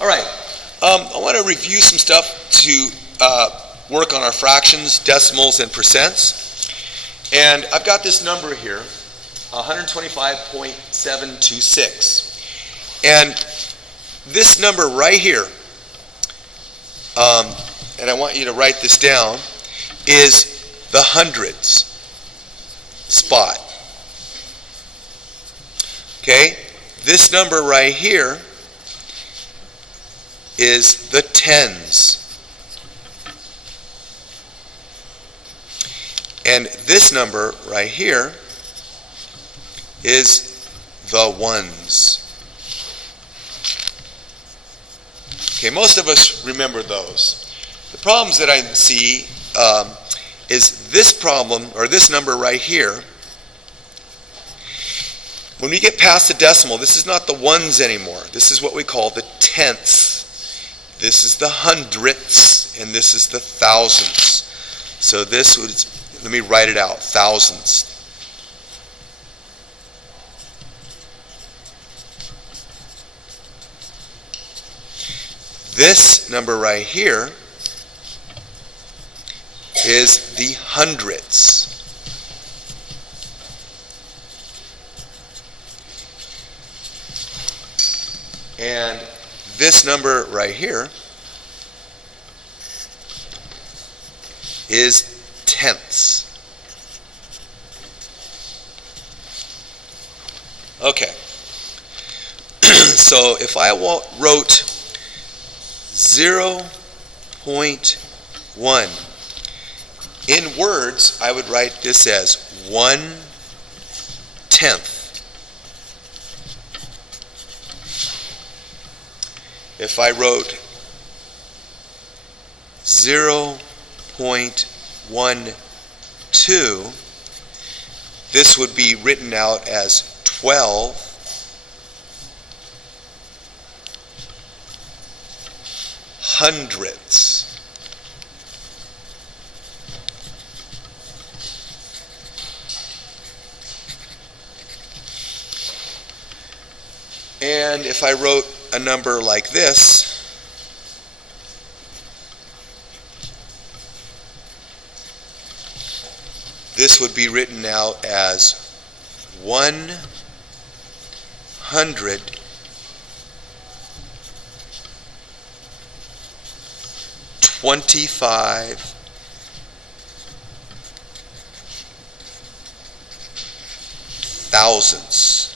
All right, I want to review some stuff to work on our fractions, decimals, and percents. And I've got this number here, 125.726. And this number right here, and I want you to write this down, is the hundreds spot. Okay? This number right here is the tens. And this number right here is the ones. Okay, most of us remember those. The problems that I see is this problem, or this number right here. When we get past the decimal, this is not the ones anymore. This is what we call the tenths. This is the hundredths, and this is the thousandths. So this would, let me write it out, thousandths. This number right here is the hundredths. And this number right here is tenths. Okay. So if I wrote 0.1 in words, I would write this as 1/10. If I wrote 0.12, this would be written out as 12 hundredths. And if I wrote a number like this, this would be written out as 125 thousandths.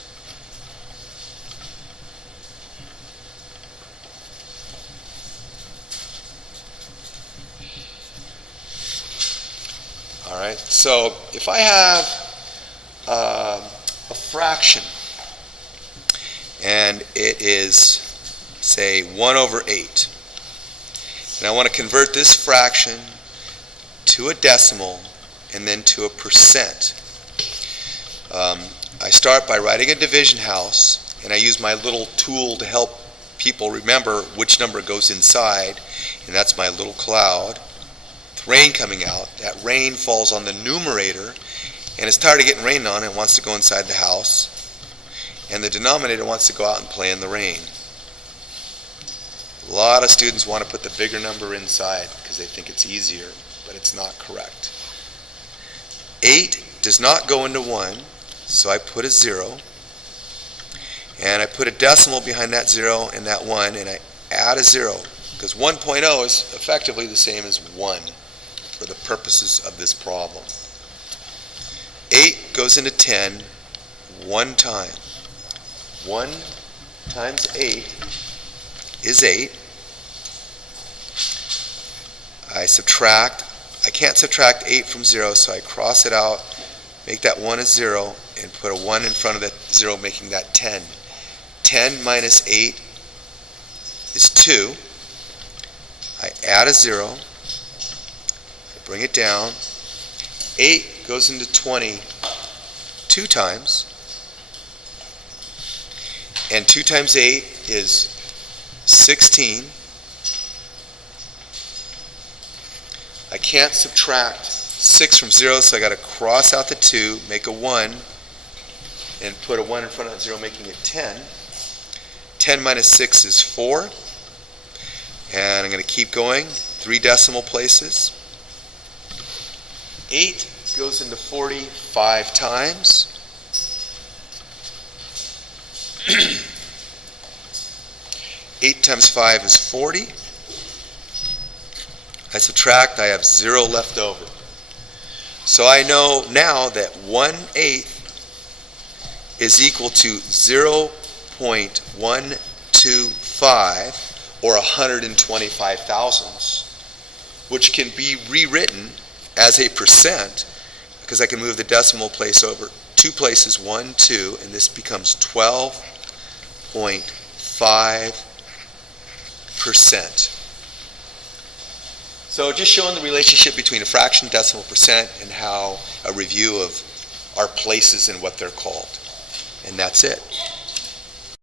All right, so if I have a fraction and it is, say, 1/8, and I want to convert this fraction to a decimal and then to a percent, I start by writing a division house, and I use my little tool to help people remember which number goes inside, and that's my little cloud. Rain coming out. That rain falls on the numerator, and it's tired of getting rained on and wants to go inside the house. And the denominator wants to go out and play in the rain. A lot of students want to put the bigger number inside because they think it's easier, but it's not correct. 8 does not go into 1, so I put a 0. And I put a decimal behind that 0 and that 1, and I add a 0, because 1.0 is effectively the same as 1. For the purposes of this problem. 8 goes into 10 one time. 1 times 8 is 8. I subtract. I can't subtract 8 from 0, so I cross it out, make that 1 a 0, and put a 1 in front of that 0, making that 10. 10 minus 8 is 2. I add a 0. Bring it down. 8 goes into 20 2 times. And 2 times 8 is 16. I can't subtract 6 from 0, so I got to cross out the 2, make a 1, and put a 1 in front of that 0, making it 10. 10 minus 6 is 4. And I'm going to keep going, 3 decimal places. 8 goes into 40 5 times. 8 times 5 is 40. I subtract, I have 0 left over. So I know now that 1/8 is equal to 0.125, or 125 thousandths, which can be rewritten as a percent, because I can move the decimal place over 2 places, 1, 2, and this becomes 12.5%. So just showing the relationship between a fraction, decimal, percent, and how a review of our places and what they're called. And that's it.